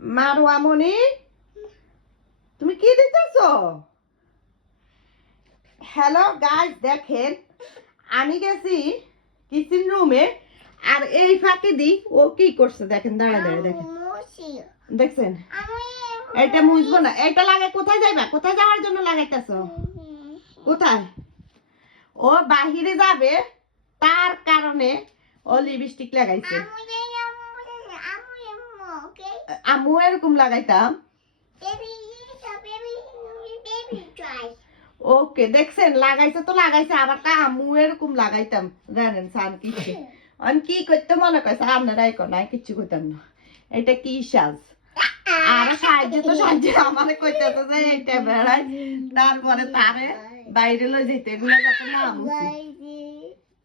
মারোয়া মনি তুমি কি দিতেছ? Hello guys দেখেন আমি গেছি কিচেন রুমে আর এই ফাঁকে দি ও কি করছে? দেখেন দাঁড়া দাঁড়া দেখেন। দেখছেন? এটা মুছবো না। এটা লাগে কোথায় যাইবা? কোথায় যাওয়ার জন্য লাগাইতেছ? কোথায়? ও বাহিরে যাবে তার কারণে ও লিপস্টিক লাগাইছে। আমু এরকম লাগাইতাম। ওকে দেখছেন লাগাইছে তো লাগাইছে আবার কা আমু এরকম লাগাইতাম। জানেন সান কিছু অন কি করতে মনে করছে? আপনারাই কো নাই কিচ্ছু করতাম না। এটা কি সাজ? আর সাহায্য তো সাহায্য আমারে কইতেছে যে এইটা বেড়াই তারপরে তারে বাইরে লই যেতে এগুলো যত না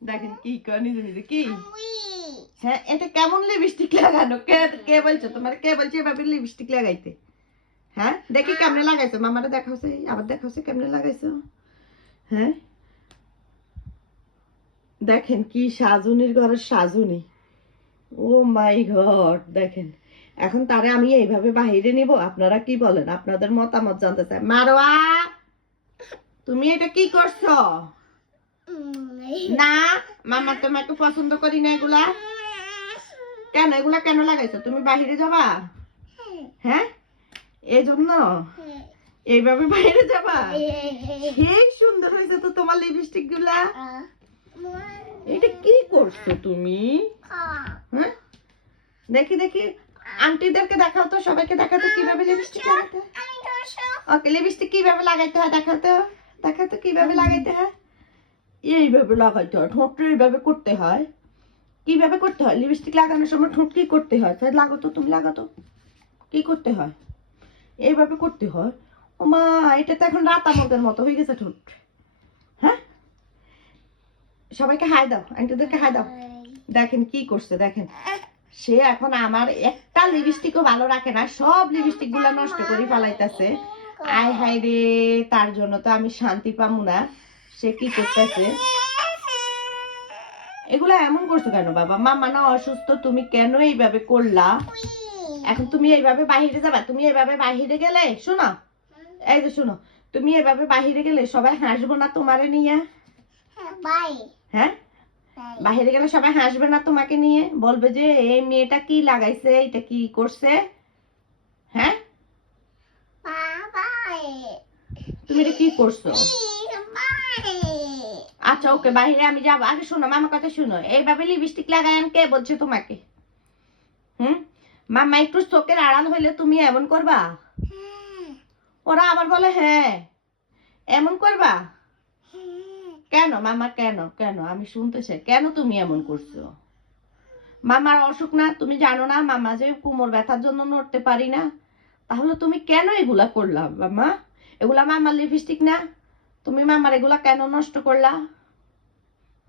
দেখেন কি নিজে নিজে কি? হ্যাঁ এটা কেমন লিপস্টিক লাগানো? কে কে বলছো? তোমার কে বলছে এভাবে লিপস্টিক লাগাইতে? হ্যাঁ দেখি কেমনে লাগাইছো? মামারে দেখাওছে আবার দেখাওছে কেমনে লাগাইছো? হ্যাঁ? দেখেন কি সাজুনির ঘরের সাজুনি। ও মাই গড দেখেন। এখন তারে আমি এইভাবে বাহিরে নিব? আপনারা কি বলেন? আপনাদের মতামত জানতে চাই। মারোয়া তুমি এটা কি করছ? না মামা তোমাকে পছন্দ করি না এগুলা। কেন? এগুলা কেন লাগাইছো? তুমি বাহিরে যাবা? হ্যাঁ? এই জন্য এইভাবে বাইরে যাবা? সেই সুন্দর হয়েছে তো তোমার লিপস্টিকগুলা এটা কি করছ তুমি? হ্যাঁ? দেখি দেখি। আন্টিদেরকে দেখাও তো সবাইকে দেখাও তো কীভাবে লিপস্টিক লাগাতে ওকে লিপস্টিক কীভাবে লাগাইতে হয় দেখাও তো। দেখাও তো কীভাবে লাগাইতে হয়। এইভাবে লাগাইতে হয় ঠোঁটটা এইভাবে করতে হয়। কীভাবে করতে হয়? লিপস্টিক লাগানোর সময় ঠোঁট কি করতে হয়? তাই লাগো তো, তুমি লাগো তো। কি করতে হয়? এইভাবে করতে হয়। ও মা, এটা তো এখন রাতামতের মতো, হয়ে গেছে ঠোঁট। হ্যাঁ? সবাইকে হাই দাও, আন্টিদেরকে হাই দাও। দেখেন কি করছে, দেখেন। সে এখন আমার একটা লিপস্টিকও ভালো রাখে না, সব লিপস্টিকগুলা নষ্ট করে ফেলাইতেছে। আয় হাই রে, তার জন্য তো আমি শান্তি পাবো না। সে কি করতেছে? এগুলো এমন করছ কেন বাবা? মামা না অসুস্থ তুমি কেন এইভাবে করলা? এখন তুমি এইভাবে বাহিরে যাবা তুমি এইভাবে বাহিরে গেলে শোনো এই যে শোনো তুমি এভাবে বাহিরে গেলে সবাই হাসবো না তোমারে নিয়ে? হ্যাঁ? বাহিরে গেলে সবাই হাসবে না তোমাকে নিয়ে? বলবে যে এই মেয়েটা কি লাগাইছে? এটা কি করছে? হ্যাঁ? তুমি এটা কি করছ? আচ্ছা ওকে, বাইরে আমি যাব। আগে শোনো মামা কথা শোনো। এইভাবে লিপস্টিক লাগাই কে বলছে তোমাকে। হুম? মামা, একটু চোখের আড়াল হইলে তুমি এমন করবা? ওরা আবার বলে হ্যাঁ। এমন করবা? কেন? মামা, কেন? কেন? আমি শুনতে চাই কেন তুমি এমন করছ? মামার অসুখ না, তুমি জানো না, মামা যে কোমর ব্যথার জন্য নড়তে পারি না। তাহলে তুমি কেন এগুলা করলা, মামা? এগুলা মামার লিপস্টিক না? তুমি মামার এগুলা কেন নষ্ট করলা?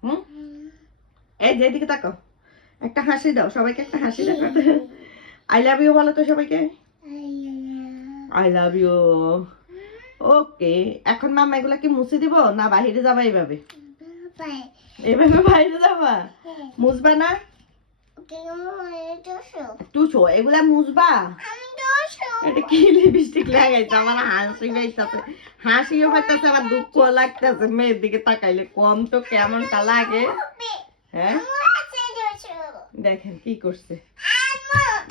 হুম? এই যে এদিকে তাকাও। একটা হাসি দাও সবাইকে একটা হাসি দেখাও আই লাভ ইউ বলো তো সবাইকে। আই লাভ ইউ ওকে এখন মামা এগুলা কি মুছে দিব না বাহিরে যাবা এইভাবে? এইভাবে বাইরে যাবা? মুছবা না? টুসো এগুলা মুছবা? এটা কি লিপস্টিক লাগাইছে? আমার হাসি পাইতেছে। হাসিও পাইতেছে, আবার দুঃখ লাগতেছে। মেয়ের দিকে তাকাইলে কম তো কেমনটা লাগে? হ্যাঁ? দেখেন কি করছে।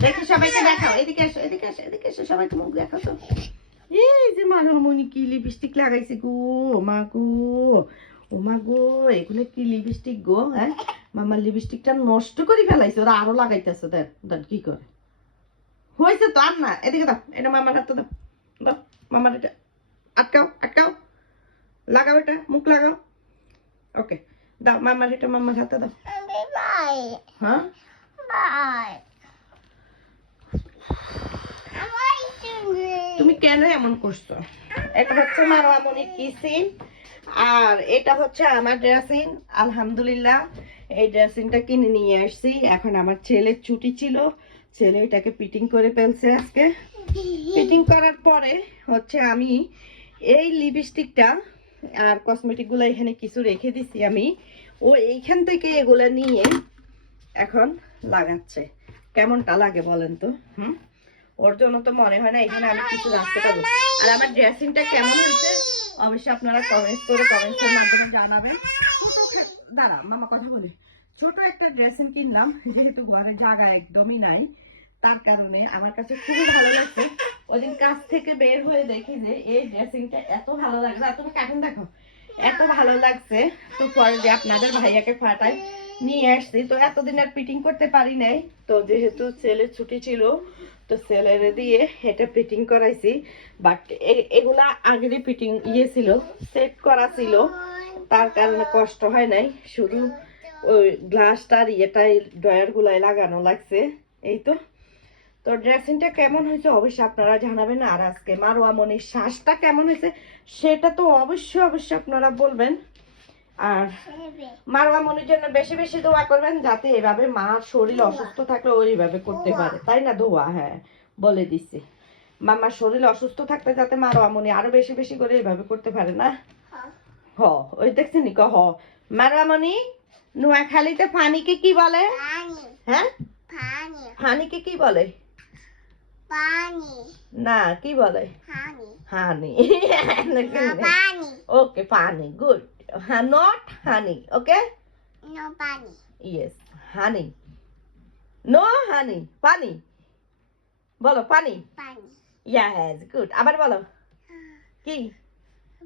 দেখি সবাইকে দেখাও। এদিকে আসো এদিকে আসো এদিকে এসো সবাইকে মুখ দেখাও তো। এই যে মানবমণি কি লিপস্টিক লাগাইছে গো মা গো, ও মা গো, এগুলো কি লিপস্টিক গো হ্যাঁ? মামার লিপস্টিকটা নষ্ট করে ফেলাইছে, ওরা আরও লাগাইতেছে দেন দেন কি করে। হয়েছে তো আর না এদিকে দাও এটা মামার হাতে দাও দাও মামার এটা আটকাও আটকাও লাগাও এটা মুখ লাগাও ওকে দাও মামার এটা মামার হাতে দাও। হ্যাঁ? তুমি কেন এমন করছ? এটা হচ্ছে মারোয়ামনির কিসিন আর এটা হচ্ছে আমার ড্রেসিং আলহামদুলিল্লাহ। এই ড্রেসিংটা কিনে নিয়ে আসছি। এখন আমার ছেলের ছুটি ছিল। ছেলে এটাকে ফিটিং করে ফেলছে আজকে। ফিটিং করার পরে হচ্ছে আমি এই লিপস্টিকটা আর কসমেটিকগুলো এখানে কিছু রেখে দিছি আমি। ও এইখান থেকে এগুলো নিয়ে এখন লাগাচ্ছে। কেমনটা লাগে বলেন তো? হুম? ওর জন্য তো মনে হয় না এখানে আমি কিছু রাখতে পারব। আর আমার ড্রেসিংটা কেমন হয়েছে অবশ্যই আপনারা কমেন্টস করে কমেন্টসের মাধ্যমে জানাবেন। দাঁড়া মামা কথা বলি। ছোট একটা ড্রেসিং কিনলাম যেহেতু ঘরে জায়গা একদমই নাই। তার কারণে আমার কাছে খুবই ভালো লাগছে। ওদিন কাছ থেকে বের হয়ে দেখি যে এই ড্রেসিংটা এত ভালো লাগছে আর তুমি কার্টুন দেখো, এত ভালো লাগছে। তো পরে যে আপনাদের ভাইয়াকে ফাটাই নিয়ে আসছি। তো এতদিন আর ফিটিং করতে পারি নাই। তো যেহেতু ছেলের ছুটি ছিল, তো ছেলেরে দিয়ে এটা ফিটিং করাইছি। বাট এগুলা আগেরই ফিটিং ইয়ে ছিল সেট করা ছিল। তার কারণে কষ্ট হয় নাই। শুধু ওই গ্লাসটার ইয়েটাই ড্রয়ার গুলাই লাগানো লাগছে। এই তো। তো ড্রেসিংটা কেমন হয়েছে অবশ্যই আপনারা জানাবেন। আর আজকে মারোয়া মনির শ্বাসটা কেমন হয়েছে সেটা তো অবশ্যই অবশ্যই আপনারা বলবেন। আর মারোয়া মনির জন্য বেশি বেশি দোয়া করবেন যাতে এভাবে মার শরীর অসুস্থ থাকলে ওইভাবে করতে পারে। তাই না? দোয়া হ্যাঁ বলে দিছি। মামার শরীর অসুস্থ থাকতে যাতে মারোয়া মনি আরও বেশি বেশি করে এইভাবে করতে পারে না? হ। ওই দেখছি নি ক হ। মারোয়া মনি নোয়াখালীতে ফানিকে কি বলে? হ্যাঁ? পানিকে কি বলে? পানি। না কি বলে? হানি। পানি। Okay pani good not honey okay no pani. Yes honey no honey পানি। বলো পানি? পানি। ইয়াস গুড আবার বলো। কি?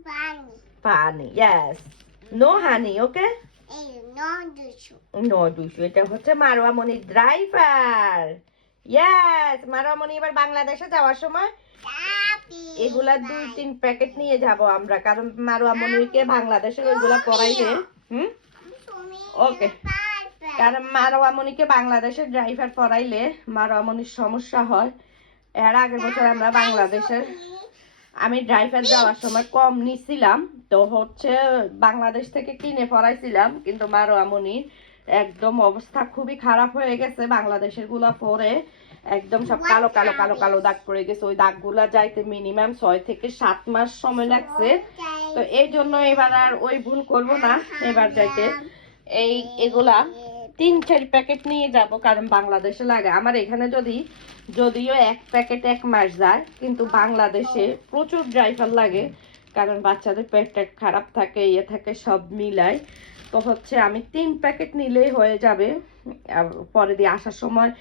পানি। পানি yes no honey okay no দুশো। নো দুশো এটা হচ্ছে মারোয়া মনি ড্রাইভার ইয়াস মারোয়া মনি এবার বাংলাদেশে যাওয়ার সময় এগুলা দুই তিন প্যাকেট নিয়ে যাব আমরা কারণ মারোয়া মনিকে বাংলাদেশে ওইগুলা পড়াইলে হুম? ওকে কারণ মারোয়া মনিকে বাংলাদেশের ড্রাইভার পড়াইলে মারোয়া মনির সমস্যা হয়। এর আগের বছর আমরা বাংলাদেশের আমি ড্রাইভার যাওয়ার সময় কম নিছিলাম তো হচ্ছে বাংলাদেশ থেকে কিনে পড়াইছিলাম কিন্তু মারোয়া মনির একদম অবস্থা খুবই খারাপ হয়ে গেছে বাংলাদেশেরগুলা পরে। একদম সব কালো কালো কালো কালো দাগ পড়ে গেছে। ওই দাগগুলা যাইতে মিনিমাম ছয় থেকে সাত মাস সময় লাগছে। তো এই জন্য এবার আর ওই ভুল করব না। এবার যাইতে এই এগুলা তিন, চার প্যাকেট নিয়ে যাব, কারণ বাংলাদেশে লাগে। আমার এখানে যদি, যদিও এক প্যাকেট এক মাস যায়, কিন্তু বাংলাদেশে প্রচুর ড্রাইভার লাগে, কারণ বাচ্চাদের পেট টেট খারাপ থাকে ইয়ে থাকে, সব মিলায় তো হচ্ছে আমি তিন প্যাকেট নিলেই হয়ে যাবে। পরে দিয়ে আসার সময়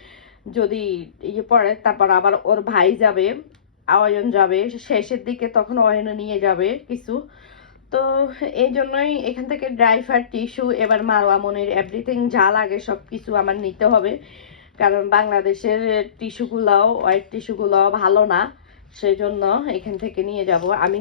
যদি ইয়ে পড়ে, তারপর আবার ওর ভাই যাবে, অয়ন যাবে, শেষের দিকে তখন অয়ন নিয়ে যাবে কিছু। তো এই জন্যই এখান থেকে ড্রাইভার টিস্যু এবার মারোয়া, মনির এভরিথিং যা লাগে সব কিছু আমার নিতে হবে। কারণ বাংলাদেশের টিস্যুগুলাও হোয়াইট টিস্যুগুলাও ভালো না সেই জন্য এখান থেকে নিয়ে যাব। আমি